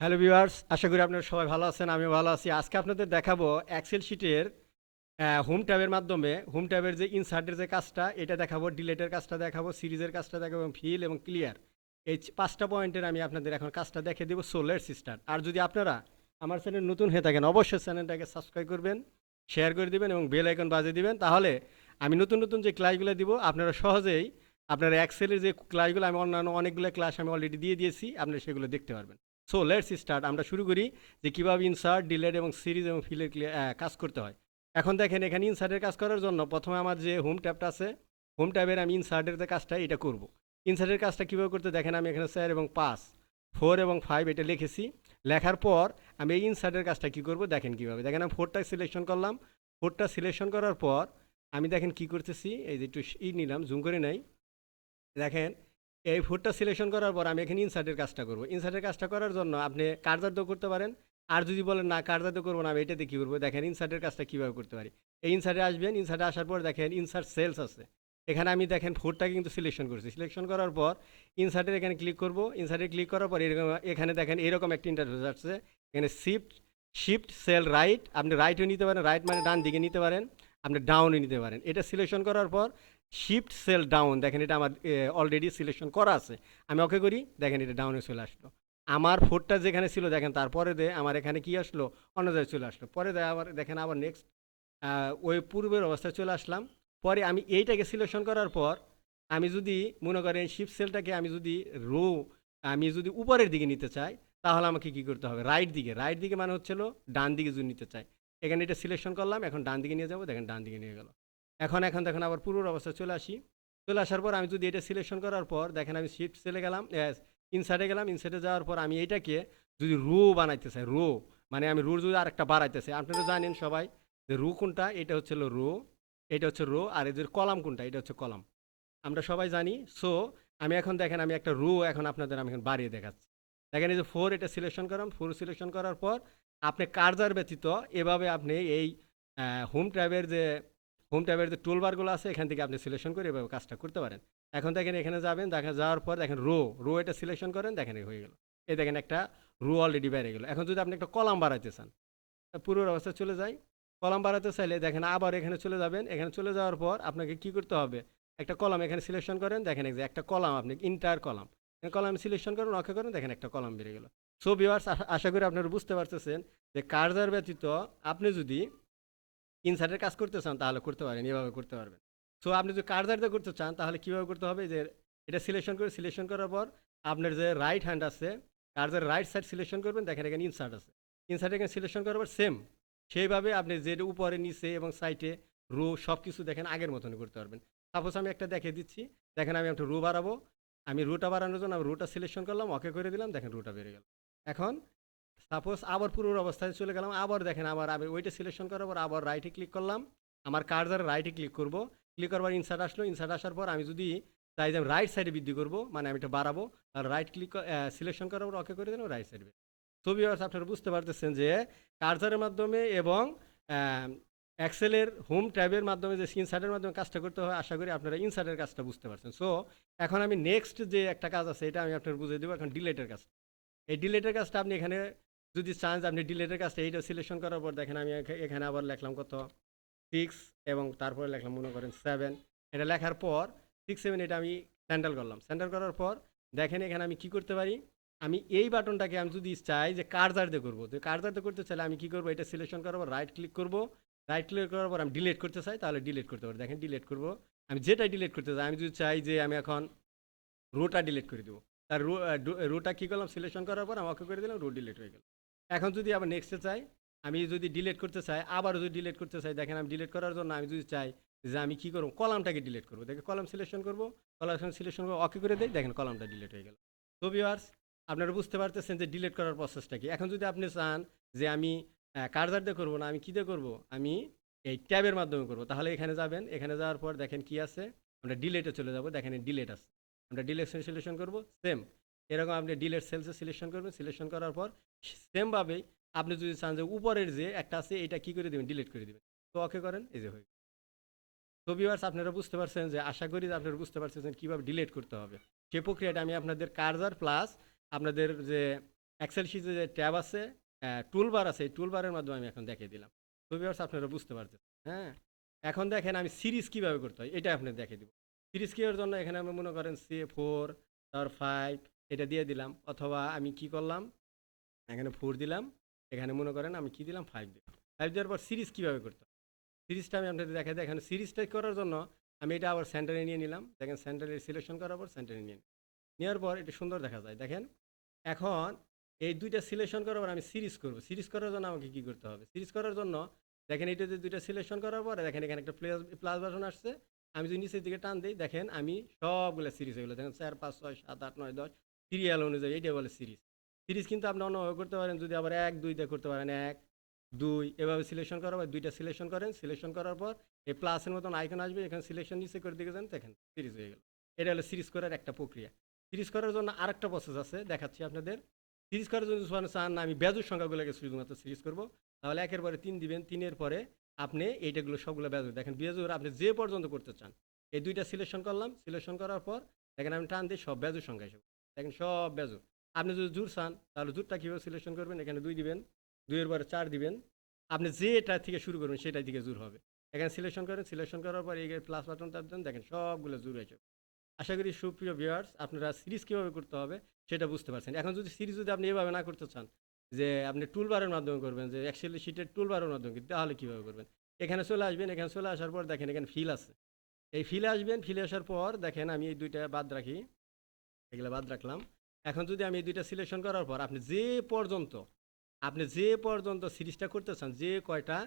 Hello viewers, আশা করি আপনারা সবাই ভালো আছেন। আমিও ভালো আছি। আজকে আপনাদের দেখাবো এক্সেল শিটের হোম ট্যাবের মাধ্যমে হোম ট্যাবের যে ইনসার্টের যে কাজটা এটা দেখাবো, ডিলেটের কাজটা দেখাবো, সিরিজের কাজটা দেখাবো এবং ফিল এবং ক্লিয়ার। এই ৫টা পয়েন্টের আমি আপনাদের এখন কাজটা দেখিয়ে দেবো। So let's start. আর যদি আপনারা আমার চ্যানেল নতুন হয়ে থাকেন অবশ্যই চ্যানেলটাকে সাবস্ক্রাইব করবেন, শেয়ার করে দিবেন এবং বেল আইকন বাজিয়ে দিবেন। তাহলে আমি নতুন নতুন যে ক্লাসগুলো দিব আপনারা সহজেই আপনারা এক্সেলের যে ক্লাসগুলো আমি অন্যান্য অনেকগুলো ক্লাস আমি অলরেডি দিয়ে দিয়েছি, আপনারা সেগুলো দেখতে পারবেন। So let's start. আমরা শুরু করি যে কীভাবে ইনসার্ট, ডিলেট এবং সিরিজ এবং ফিলের কাজ করতে হয়। এখন দেখেন এখানে ইনসার্টের কাজ করার জন্য প্রথমে আমার যে হোম ট্যাবটা আছে, হোম ট্যাবের আমি ইনসার্টের যে কাজটা এটা করব। ইনসার্টের কাজটা কীভাবে করতে দেখেন, আমি এখানে 4 এবং 5, 4 এবং 5 এটা লিখেছি। লেখার পর আমি এই ইনসার্টের কাজটা কী করব দেখেন কীভাবে। দেখেন আমি 4টা সিলেকশন করলাম। 4টা সিলেকশন করার পর আমি দেখেন কি করতেছি, এই যে একটু নিলাম, জুম করে নাই। দেখেন এই ফুডটা সিলেকশন করার পর আমি এখানে ইনসার্টের কাজটা করব। ইনসার্টের কাজটা করার জন্য আপনি কার্সার দিয়েও করতে পারেন। আর যদি বলেন না কার্সার দিয়ে করবো না, আমি এটাতে কী করবো দেখেন ইনসার্টের কাজটা কীভাবে করতে পারি। এই ইনসার্টে আসবেন, ইনসার্টে আসার পর দেখেন ইনসার্ট সেলস আছে। এখানে আমি দেখেন ফুডটাকে কিন্তু সিলেকশন করছি। সিলেকশন করার পর ইনসার্টের এখানে ক্লিক করব। ইনসার্টে ক্লিক করার পর এরকম এখানে দেখেন এরকম একটা ইন্টারফেস আসছে। এখানে শিফট শিফট সেল রাইট, আপনি রাইটও নিতে পারেন, রাইট মানে ডান দিকে নিতে পারেন, আপনি ডাউনও নিতে পারেন। এটা সিলেকশন করার পর শিফট সেল ডাউন, দেখেন এটা আমার অলরেডি সিলেকশন করা আছে। আমি ওকে করি, দেখেন এটা ডাউনে চলে আসলো। আমার ফোরটা যেখানে ছিল দেখেন তারপরে আমার এখানে কি আসলো, অন্য জায়গায় চলে আসলো। পরে আবার দেখেন আবার নেক্সট ওই পূর্বের অবস্থায় চলে আসলাম। পরে আমি এইটাকে সিলেকশন করার পর আমি যদি মনে করেন শিফট সেলটাকে আমি যদি রো আমি যদি উপরের দিকে নিতে চাই, তাহলে আমাকে কি করতে হবে, রাইট দিকে। রাইট দিকে মানে হচ্ছিল ডান দিকে যদি নিতে চাই, এখানে এটা সিলেকশন করলাম, এখন ডান দিকে নিয়ে যাবো, দেখেন ডান দিকে নিয়ে গেল। এখন এখন দেখেন আবার পূর্বের অবস্থায় চলে আসি। চলে আসার পর আমি যদি এটা সিলেকশন করার পর দেখেন আমি শিফট সেলে গেলাম, ইনসার্টে গেলাম। ইনসার্টে যাওয়ার পর আমি এইটাকে যদি রো বানাইতে চাই, রো মানে আমি রোর যদি আরেকটা বাড়াইতে চাই, আপনারা জানেন সবাই যে রো কোনটা, এটা হচ্ছে রো, এটা হচ্ছে রো, আর এদের কলাম কোনটা, এটা হচ্ছে কলাম। আমরা সবাই জানি। সো আমি এখন দেখেন আমি একটা রো এখন আপনাদের আমি এখন বাড়িয়ে দেখাচ্ছি। দেখেন এই যে 4 এটা সিলেকশন করলাম। 4 সিলেকশন করার পর আপনি কার্জার ব্যতীত এভাবে আপনি এই হোম ট্যাবের যে টুলবারগুলো আছে এখান থেকে আপনি সিলেকশন করে এভাবে কাজটা করতে পারেন। এখন দেখেন এখানে যাবেন, দেখা যাওয়ার পর দেখেন রো এটা সিলেকশন করেন, দেখেন হয়ে গেল। এই দেখেন একটা রো অলরেডি বেড়ে গেল। এখন যদি আপনি একটা কলাম বাড়াইতে চান, পুরোর অবস্থায় চলে যাই। কলাম বাড়াতে চাইলে দেখেন আবার এখানে চলে যাবেন। এখানে চলে যাওয়ার পর আপনাকে কি করতে হবে, একটা কলাম এখানে সিলেকশন করেন, দেখেন এই যে একটা কলাম, আপনি ইন্টায়ার কলাম কলাম সিলেকশন করেন, ওকে করেন, দেখেন একটা কলাম বেড়ে গেল। সো ভিউয়ার্স, আশা করি আপনারা বুঝতে পারতেছেন যে কার্সার ব্যতীত আপনি যদি ইনসার্টের কাজ করতে চান তাহলে করতে পারেন, এভাবে করতে পারবেন। সো আপনি যদি কার্সার দিয়ে করতে চান তাহলে কীভাবে করতে হবে, যে এটা সিলেকশন করে, সিলেকশন করার পর আপনার যে রাইট হ্যান্ড আছে, কার্সার রাইট সাইড সিলেকশন করবেন, দেখেন এখানে ইনসার্ট আছে। ইনসার্ট এখানে সিলেকশন করার পর সেম সেইভাবে আপনি যে উপরে নিচে এবং সাইডে রো সব কিছু দেখেন আগের মতনই করতে পারবেন। সাপোজ আমি একটা দেখে দিচ্ছি। দেখেন আমি একটা রো বাড়াবো। আমি রোটা বাড়ানোর জন্য আমি রোটা সিলেকশন করলাম, ওকে করে দিলাম, দেখেন রোটা বেড়ে গেল। এখন সাপোজ আবার পূর্বের অবস্থায় চলে গেলাম, আবার দেখেন আবার আমি ওইটা সিলেকশন করার পর আবার রাইটে ক্লিক করলাম। আমার কার্সার রাইটে ক্লিক করব। ক্লিক করবার ইনসার্ট আসলো। ইনসার্ট আসার পর আমি যদি চাই যে আমি রাইট সাইডে বৃদ্ধি করব, মানে আমি এটা বাড়াবো, আর রাইট ক্লিক সিলেকশন করার পর ওকে করে দিলাম, রাইট সাইডে। তো ভিউয়ার্স, আপনারা বুঝতে পারতেছেন যে কার্সারের মাধ্যমে এবং এক্সেলের হোম ট্যাবের মাধ্যমে যে ইনসার্টের মাধ্যমে কাজটা করতে হয়, আশা করি আপনারা ইনসার্টের কাজটা বুঝতে পারছেন। সো এখন আমি নেক্সট যে একটা কাজ আছে এটা আমি আপনার বুঝিয়ে দেবো। এখন ডিলেটের কাজ, এই ডিলেটের কাজটা আপনি এখানে যদি চান যে আপনি ডিলেটের কাজটা এইটা সিলেকশন করার পর দেখেন আমি এখানে আবার লিখলাম কত 6 এবং তারপরে লিখলাম মনে করেন 7। এটা লেখার পর 6 7 এটা আমি স্যান্ডেল করলাম। স্যান্ডেল করার পর দেখেন এখানে আমি কি করতে পারি, আমি এই বাটনটাকে আমি যদি চাই যে কার্সার দিয়ে করবো, তো কার্সার দিয়ে করতে চাইলে আমি কি করবো, এটা সিলেকশন করার পর রাইট ক্লিক করবো। রাইট ক্লিক করার পর আমি ডিলিট করতে চাই তাহলে ডিলিট করতে পারি। দেখেন ডিলিট করবো, আমি যেটাই ডিলিট করতে চাই। আমি যদি চাই যে আমি এখন রোটা ডিলিট করে দেবো, তার রোটা কী করলাম, সিলেকশন করার পর আমাকে করে দিলাম, রো ডিলিট হয়ে গেল। এখন যদি আবার নেক্সটে চাই, আমি যদি ডিলিট করতে চাই, আবার যদি ডিলিট করতে চাই, দেখেন আমি ডিলিট করার জন্য আমি যদি চাই যে আমি কী করবো, কলামটাকে ডিলিট করবো, দেখে কলাম সিলেকশন করবো, কলাম সিলেকশন করবো, ওকে করে দিই, দেখেন কলামটা ডিলিট হয়ে গেল। তো ভিউয়ার্স, আপনারা বুঝতে পারতেছেন যে ডিলিট করার প্রসেসটা কি। এখন যদি আপনি চান যে আমি কার্সার দিয়ে করবো না, আমি কী দিয়ে করবো, আমি এই ট্যাবের মাধ্যমে করবো, তাহলে এখানে যাবেন। এখানে যাওয়ার পর দেখেন কি আছে, আমরা ডিলেটে চলে যাবো, দেখেন ডিলেট আছে। আমরা ডিলেট সিলেকশন করবো, সেম এরকম আপনি ডিলেট সেলসে সিলেকশন করবেন। সিলেকশন করার পর সেমভাবেই আপনি যদি চান যে উপরের যে একটা আছে এটা কি করে দেবেন, ডিলিট করে দেবেন। তো ওকে করেন, এই যে হয়ে। তো ভিউয়ার্স, আপনারা বুঝতে পারছেন যে, আশা করি যে আপনারা বুঝতে পারছেন কীভাবে ডিলিট করতে হবে। সেই প্রক্রিয়াটা আমি আপনাদের কার্সার প্লাস আপনাদের যে এক্সেল শিটে যে ট্যাব আছে, টুলবার আছে, এই টুলবারের মাধ্যমে আমি এখন দেখিয়ে দিলাম। তো ভিউয়ার্স আপনারা বুঝতে পারছেন। হ্যাঁ, এখন দেখেন আমি সিরিজ কীভাবে করতে হয় এটা আপনাদের দেখিয়ে দিব। সিরিজ করার জন্য এখানে আমি মনে করেন ফোর, তারপর 5 এটা দিয়ে দিলাম, অথবা আমি কি করলাম, এখানে 4 দিলাম, এখানে মনে করেন আমি কি দিলাম, 5 দিলাম। 5 দেওয়ার পর সিরিজ কীভাবে করতে হয় সিরিজটা আমি আপনাদের দেখাই দিই। এখানে সিরিজটা করার জন্য আমি এটা আবার সেন্টারে নিয়ে নিলাম। দেখেন সেন্টারে সিলেকশন করার পর সেন্টারে নিয়ে নেওয়ার পর এটা সুন্দর দেখা যায়। দেখেন এখন এই দুইটা সিলেকশন করার পর আমি সিরিজ করব। সিরিজ করার জন্য আমাকে কি করতে হবে, সিরিজ করার জন্য দেখেন এটাতে দুইটা সিলেকশন করার পরে দেখেন এখানে একটা প্লাস বাটন আসছে। আমি যদি নিচের দিকে টান দিই দেখেন আমি সবগুলো সিরিজ হয়ে গেলো। দেখেন 4 5 6 7 8 9 10 সিরিয়াল অনুযায়ী এইটা বলে সিরিজ। সিরিজ কিন্তু আপনি অন্যভাবে করতে পারেন, যদি আবার 1 2 দিয়ে করতে পারেন, 1 2 এভাবে সিলেকশন করার পর দুইটা সিলেকশন করেন। সিলেকশন করার পর এই প্লাসের মতন আইকন আসবে, এখানে সিলেকশন নিচে করে দিকে যান, দেখেন সিরিজ হয়ে গেল। এটা হলো সিরিজ করার একটা প্রক্রিয়া। সিরিজ করার জন্য আরেকটা প্রসেস আছে, দেখাচ্ছি আপনাদের। সিরিজ করার জন্য চান না আমি বেজোর সংখ্যাগুলোকে শুধুমাত্র সিরিজ করব, তাহলে 1 এর পরে 3 দিবেন, 3 এর পরে আপনি এইটাগুলো সবগুলো বেজোর, দেখেন বেজোর আপনি যে পর্যন্ত করতে চান এই দুইটা সিলেকশন করলাম। সিলেকশন করার পর দেখেন আমি টান দিই, সব বেজোর সংখ্যা হিসেবে দেখেন সব বেজোর। আপনি যদি জোর চান তাহলে জোরটা কীভাবে সিলেকশন করবেন, এখানে 2 দিবেন, 2 এর পরে 4 দিবেন, আপনি যেটা থেকে শুরু করবেন সেটাই থেকে জোর হবে। এখানে সিলেকশন করেন, সিলেকশন করার পর এই প্লাস বাটন চাপ দেন, দেখেন সবগুলো জোর হয়েছে। আশা করি সুপ্রিয় ভিউয়ার্স আপনারা সিরিজ কীভাবে করতে হবে সেটা বুঝতে পারছেন। এখন যদি সিরিজ যদি আপনি এভাবে না করতে চান, যে আপনি টুলবারের মাধ্যমে করবেন, যে এক্সেল শিটের টুলবারের মাধ্যমে, তাহলে কীভাবে করবেন, এখানে চলে আসবেন। এখানে চলে আসার পর দেখেন এখানে ফিল আছে, এই ফিলে আসবেন। ফিলে আসার পর দেখেন আমি এই দুইটা বাদ রাখি, এগুলো বাদ রাখলাম। এখন যদি আমি এই দুইটা সিলেকশন করার পর আপনি যে পর্যন্ত সিরিজটা করতে চান, যে কয়টা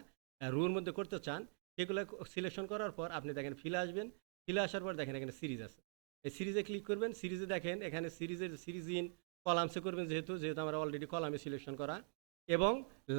রুর মধ্যে করতে চান সেগুলো সিলেকশন করার পর আপনি দেখেন ফিলে আসবেন। ফিলে আসার পর দেখেন এখানে সিরিজ আছে, এই সিরিজে ক্লিক করবেন। সিরিজে দেখেন এখানে সিরিজ ইন কলামসে করবেন, যেহেতু আমার অলরেডি কলামে সিলেকশন করা, এবং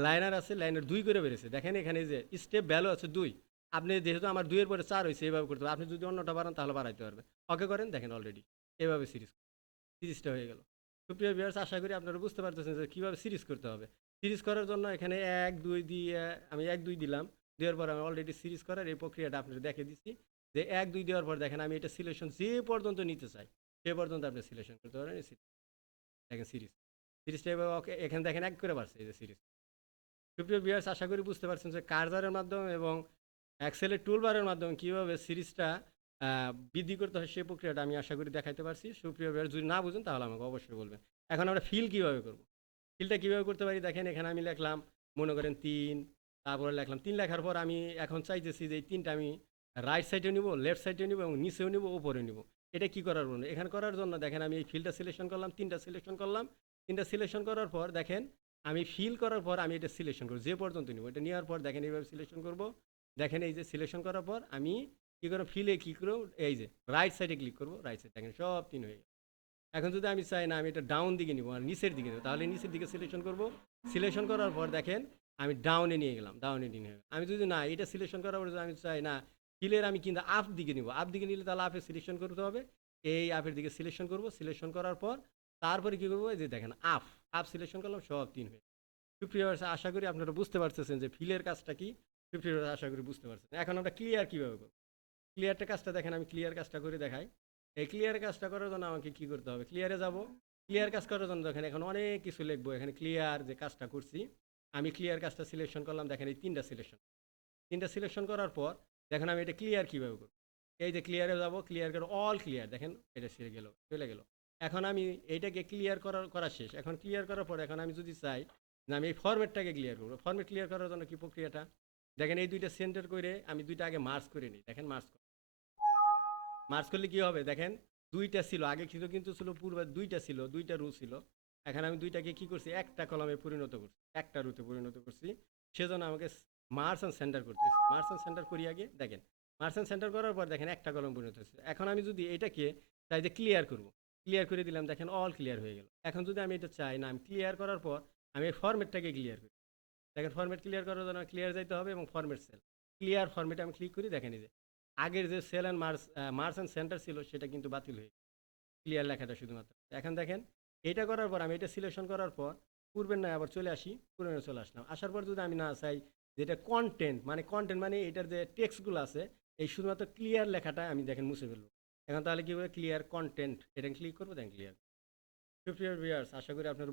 লাইনার আছে, লাইনার 2 করে বেড়েছে। দেখেন এখানে যে স্টেপ ভ্যালু আছে 2, আপনি যেহেতু আমার 2 এর পরে 4 হয়েছে এইভাবে করতে হবে। আপনি যদি অন্যটা বাড়ান তাহলে বাড়াইতে পারবেন। ওকে করেন, দেখেন অলরেডি এভাবে সিরিজটা হয়ে গেল। সুপ্রিয় ভিউয়ার্স আশা করি আপনারা বুঝতে পারতেছেন যে কীভাবে সিরিজ করতে হবে। সিরিজ করার জন্য এখানে 1 2 দিয়ে আমি 1 2 দিলাম, দেওয়ার পর আমি অলরেডি সিরিজ করার এই প্রক্রিয়াটা আপনাদের দেখিয়ে দিচ্ছি, যে 1 2 দেওয়ার পর দেখেন আমি এটা সিলেকশন যে পর্যন্ত নিতে চাই সে পর্যন্ত আপনি সিলেকশন করতে পারেন। দেখেন সিরিজটা এভাবে ওকে, এখানে দেখেন 1 করে বাড়ছে এই যে সিরিজ। সুপ্রিয় ভিউয়ার্স আশা করি বুঝতে পারছেন যে কার্সারের মাধ্যমে এবং এক্সেলের টুলবারের মাধ্যমে কীভাবে সিরিজটা বৃদ্ধি করতে হয় সেই প্রক্রিয়াটা আমি আশা করি দেখাইতে পারছি। সুপ্রিয় ভিউয়ার্স যদি না বুঝেন তাহলে আমাকে অবশ্যই বলবেন। এখন আমরা ফিল কীভাবে করব, ফিলটা কীভাবে করতে পারি, দেখেন এখানে আমি লিখলাম মনে করেন 3, তারপরে লিখলাম 3 লেখার পর আমি এখন চাইতেছি যে এই 3টা আমি রাইট সাইডে নিব, লেফট সাইডে নিব এবং নিচেও নিব, উপরে নিব। এটা কি করার জন্য, এখানে করার জন্য দেখেন আমি এই ফিলটা সিলেকশন করলাম, 3টা সিলেকশন করলাম। 3টা সিলেকশন করার পর দেখেন আমি ফিল করার পর আমি এটা সিলেকশন করব, যে পর্যন্ত নিব এটা নেওয়ার পর দেখেন এইভাবে সিলেকশন করব। দেখেন এই যে সিলেকশন করার পর আমি কী করব, ফিলে ক্লিক করব, এই যে রাইট সাইডে ক্লিক করব, রাইট সাইড দেখেন সব 3 হয়ে গেল। এখন যদি আমি চাই না আমি এটা ডাউন দিকে নিব আর নিচের দিকে নেব, তাহলে নিচের দিকে সিলেকশন করব। সিলেকশন করার পর দেখেন আমি ডাউনে নিয়ে গেলাম, ডাউনে নিয়ে গেলাম। আমি যদি না এটা সিলেকশন করার পর আমি চাই না ফিলের আমি কিন্তু আপ দিকে নিব, আপ দিকে নিলে তাহলে আপে সিলেকশন করতে হবে। এই আপের দিকে সিলেকশন করব, সিলেকশন করার পর তারপরে কী করবো, এই যে দেখেন আপ সিলেকশন করলাম, সব 3 হয়ে। সুপ্রিয় আশা করি আপনারা বুঝতে পারতেছেন যে ফিলের কাজটা কি। সুপ্রিয় আশা করি বুঝতে পারছেন। এখন আমরা ক্লিয়ার কীভাবে করব, ক্লিয়ারটা কাজটা দেখেন আমি ক্লিয়ার কাজটা করে দেখাই। এই ক্লিয়ার কাজটা করার জন্য আমাকে কী করতে হবে, ক্লিয়ারে যাব। ক্লিয়ার কাজ করার জন্য দেখেন এখন অনেক কিছু লিখবো। এখানে ক্লিয়ার যে কাজটা করছি আমি ক্লিয়ার কাজটা সিলেকশন করলাম, দেখেন এই 3টা সিলেকশন করার পর দেখেন আমি এটা ক্লিয়ার কীভাবে করব। এই যে ক্লিয়ারে যাব, ক্লিয়ার করে অল ক্লিয়ার, দেখেন এটা চলে গেল। এখন আমি এইটাকে ক্লিয়ার করা শেষ। এখন ক্লিয়ার করার পর এখন আমি যদি চাই যে আমি এই ফরম্যাটটাকে ক্লিয়ার করবো, ফরম্যাট ক্লিয়ার করার জন্য কি প্রক্রিয়াটা দেখেন, এই দুইটা সেন্টার করে আমি দুইটা আগে মার্জ করে নিই। দেখেন মার্জ করলে কী হবে, দেখেন 2টা ছিল আগে, কিন্তু ছিল পূর্বে 2টা ছিল, 2টা রো ছিল। এখন আমি 2টাকে কী করছি, একটা কলমে পরিণত করছি, একটা রোতে পরিণত করছি। সেজন্য আমাকে মার্জ অ্যান্ড সেন্টার করতে হচ্ছে। মার্জ অ্যান্ড সেন্টার করি আগে, দেখেন মার্জ অ্যান্ড সেন্টার করার পর দেখেন একটা কলম পরিণত হচ্ছে। এখন আমি যদি এটাকে চাই যে ক্লিয়ার করব, ক্লিয়ার করে দিলাম, দেখেন অল ক্লিয়ার হয়ে গেল। এখন যদি আমি এটা চাই না আমি ক্লিয়ার করার পর আমি এই ফরম্যাটটাকে ক্লিয়ার করি, দেখেন ফরম্যাট ক্লিয়ার করার জন্য ক্লিয়ার যাইতে হবে এবং ফরম্যাট সেল ক্লিয়ার ফরম্যাটে আমি ক্লিক করি। দেখেন এই যে আগের যে cell and merge and centre ছিল সেটা কিন্তু বাতিল হয়ে ক্লিয়ার লেখাটা শুধুমাত্র। এখন দেখেন এটা করার পর আমি এটা সিলেকশন করার পর পূর্বের নয় আবার চলে আসি, পূর্বের চলে আসলাম। আসার পর যদি আমি না চাই যেটা কন্টেন্ট মানে এটার যে টেক্সটগুলো আছে এই শুধুমাত্র ক্লিয়ার লেখাটা আমি দেখেন মুছে ফেলবো। এখন তাহলে কী হবে, ক্লিয়ার কন্টেন্ট এটা ক্লিক করবো, দেখেন ক্লিয়ার। সুপ্রিয় ভিউয়ার্স আশা করি আপনারা